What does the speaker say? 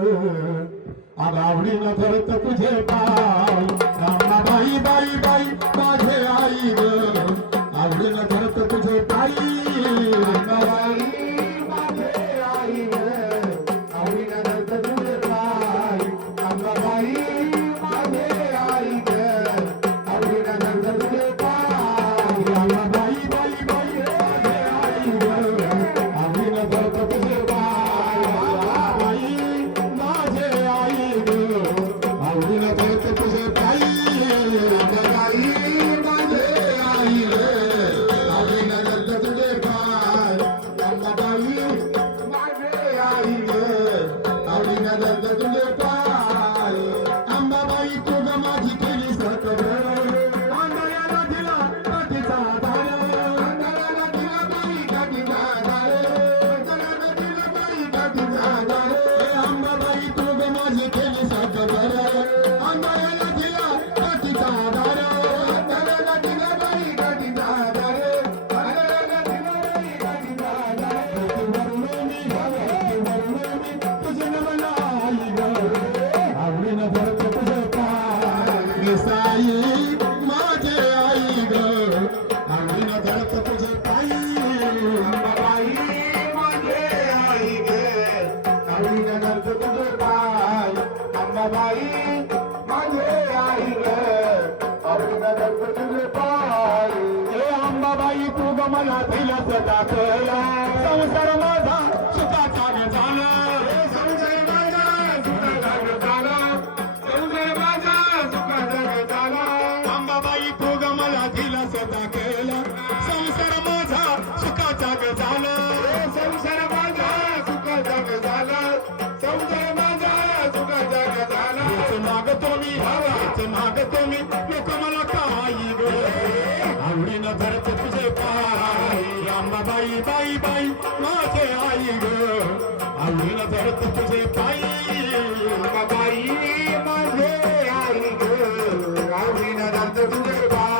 आवडी न धरत तुझे पाय बाई बाई बाई. साई माझे आई ग. आम्ही न तुझे पायी बाई आई ग. आम्ही न धरत तुझे पाय अंबाबाई हे अंबाबाई तू ग मला दिलास दाखला. संसार माझा केला. संसार माझा सुखाचा ग झाला संसार माझा सुखाचा ग झाला. संसार माझा सुखाचा ग झाला मागतो मी हवाच मागतो मी. लोक मला काही ग. आवडीनं धरत तुझे पाय. अंबाबाई बाई बाई माझे आई ग. आवडीनं धरत तुझे पायी. अंबाबाई माझे आई ग. आवडीनं धरत तुझे पाय.